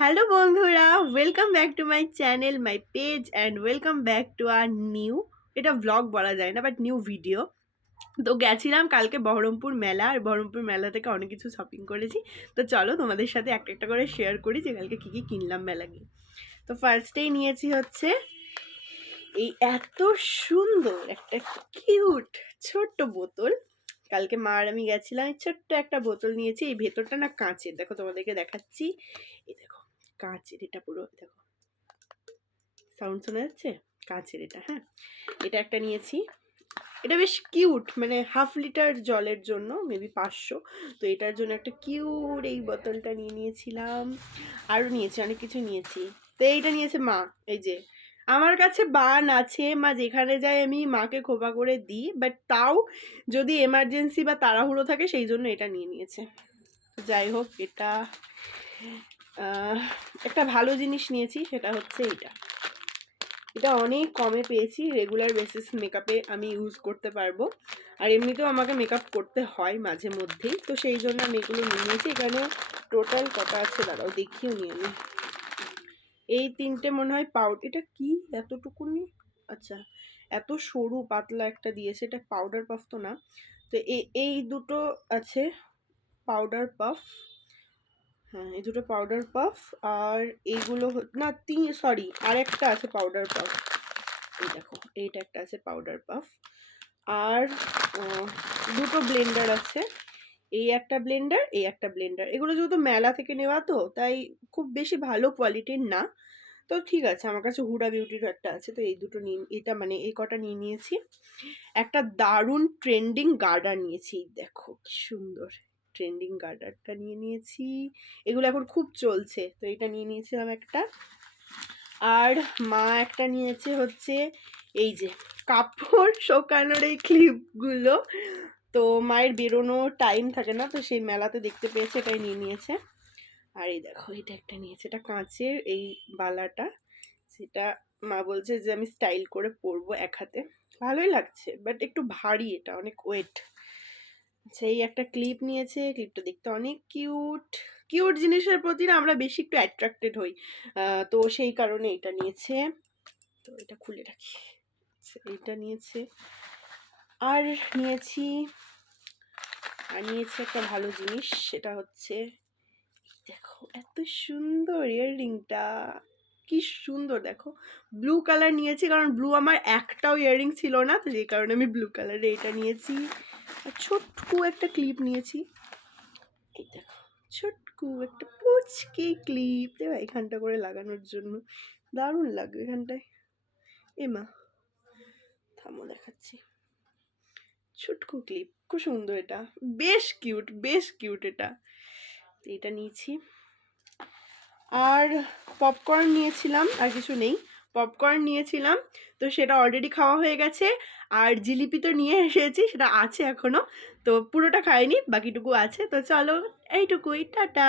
Hello বন্ধুরা welcome back to my channel my page and welcome back to our new এটা blog বলা যায় না বাট নিউ ভিডিও তো গেছিলাম কালকে বহরমপুর মেলা, আর বহরমপুর মেলা থেকে অনেক কিছু শপিং করেছি। তো চলো তোমাদের সাথে একটা একটা করে শেয়ার করি যে কালকে কী কী কিনলাম মেলা গিয়ে তো ফার্স্টেই নিয়েছি হচ্ছে, এই এত সুন্দর একটা কিউট ছোট্ট বোতল। কালকে মা আর আমি গেছিলাম ছোট্ট একটা বোতল নিয়েছি, এই ভেতরটা না কাঁচের, দেখো তোমাদেরকে দেখাচ্ছি। কাঁচের এটা পুরো, দেখো। সাউন্ড শোনা যাচ্ছে? কাঁচের এটা হ্যাঁ। এটা একটা নিয়েছি। এটা বেশ কিউট মানে হাফ লিটার জলের জন্য মেবি পাঁচশো। তো এটার জন্য একটা কিউট এই বোতলটা নিয়ে নিয়েছিলাম। আরও নিয়েছি, অনেক কিছু নিয়েছি। তো এইটা নিয়েছে মা, এই যে। আমার কাছে বান আছে, মা যেখানে যায় আমি মাকে খোপা করে দিই বাট তাও যদি এমার্জেন্সি বা তাড়াহুড়ো থাকে, সেই জন্য এটা নিয়ে নিয়েছে। যাই হোক, এটা একটা ভালো জিনিস নিয়েছি, সেটা হচ্ছে এটা এটা অনেক কমে পেয়েছি রেগুলার বেসিস মেকআপে আমি ইউজ করতে পারব। আর এমনিতেও আমাকে মেকআপ করতে হয় মাঝে মধ্যেই, তো সেই জন্য আমি এগুলো নিয়ে নিয়েছি। এখানে টোটাল কটা আছে দাঁড়াও দেখিও নিয়ে আমি। এই তিনটে মনে হয় পাউডার এটা কি? এতটুকুনি? আচ্ছা এত সরু পাতলা একটা দিয়েছে, এটা পাউডার পাফ তো না। তো এই দুটো আছে পাউডার পাফ হ্যাঁ এই দুটো পাউডার পাফ আর এইগুলো না, তিন সরি আর একটা আছে পাউডার পাফ এই দেখো, এইটা একটা আছে পাউডার পাফ আর দুটো ব্লেন্ডার আছে। এই একটা ব্লেন্ডার এই একটা ব্লেন্ডার এগুলো যেহেতু মেলা থেকে নেওয়া তো, তাই খুব বেশি ভালো কোয়ালিটির না। তো ঠিক আছে, আমার কাছে হুডা বিউটিরও একটা আছে, তো এই দুটো নিয়ে, এটা মানে এই কটা নিয়ে নিয়েছি। একটা দারুণ ট্রেন্ডিং গার্ডার নিয়েছি দেখো, কি সুন্দর। ট্রেন্ডিং গার্ডারটা নিয়ে নিয়েছি। এগুলো এখন খুব চলছে, তো এটা নিয়ে নিয়েছিলাম একটা। আর মা একটা নিয়েছে হচ্ছে এই যে কাপড় শোকানোর এই ক্লিপগুলো তো মায়ের বেরোনো টাইম থাকে না, তো সেই মেলাতে দেখতে পেয়েছে, এটাই নিয়ে নিয়েছে। আর এই দেখো, এটা একটা নিয়েছে, এটা কাঁচের এই বালাটা। সেটা মা বলছে যে আমি স্টাইল করে পরবো এক হাতে। ভালোই লাগছে বাট একটু ভারী এটা, অনেক ওয়েট সেই একটা ক্লিপ নিয়েছে ক্লিপটা দেখতে অনেক কিউট কিউট জিনিসের প্রতি না আমরা বেশি একটু অ্যাট্রাক্টেড হই। তো সেই কারণে এটা নিয়েছে। তো এটা খুলে রাখি। আচ্ছা, এইটা নিয়েছে। আর নিয়েছি আর নিয়েছি একটা ভালো জিনিস সেটা হচ্ছে দেখো এত সুন্দর ইয়াররিংটা কি সুন্দর দেখো। ব্লু কালার নিয়েছি কারণ ব্লু আমার একটাও ইয়াররিং ছিল না তো সেই কারণে আমি ব্লু কালারে এটা নিয়েছি। ছোট্টু একটা ক্লিপ নিয়েছি। এই দেখো। ছোট্টু একটা পুচকি ক্লিপ দেবা এখানটা করে লাগানোর জন্য। দারুণ লাগবে এখানটায়। এ মা থামো দেখাচ্ছি। ছোটকু ক্লিপ খুব সুন্দর এটা। বেশ কিউট বেশ কিউট এটা। এটা নিয়েছি। আর পপকর্ন নিয়েছিলাম আর কিছু নেই। পপকর্ন নিয়েছিলাম। তো সেটা অলরেডি খাওয়া হয়ে গেছে। আর জিলিপি তো নিয়ে এসেছি, সেটা আছে এখনও তো পুরোটা খাইনি, বাকিটুকু আছে। তো চলো, এইটুকুই, টাটা।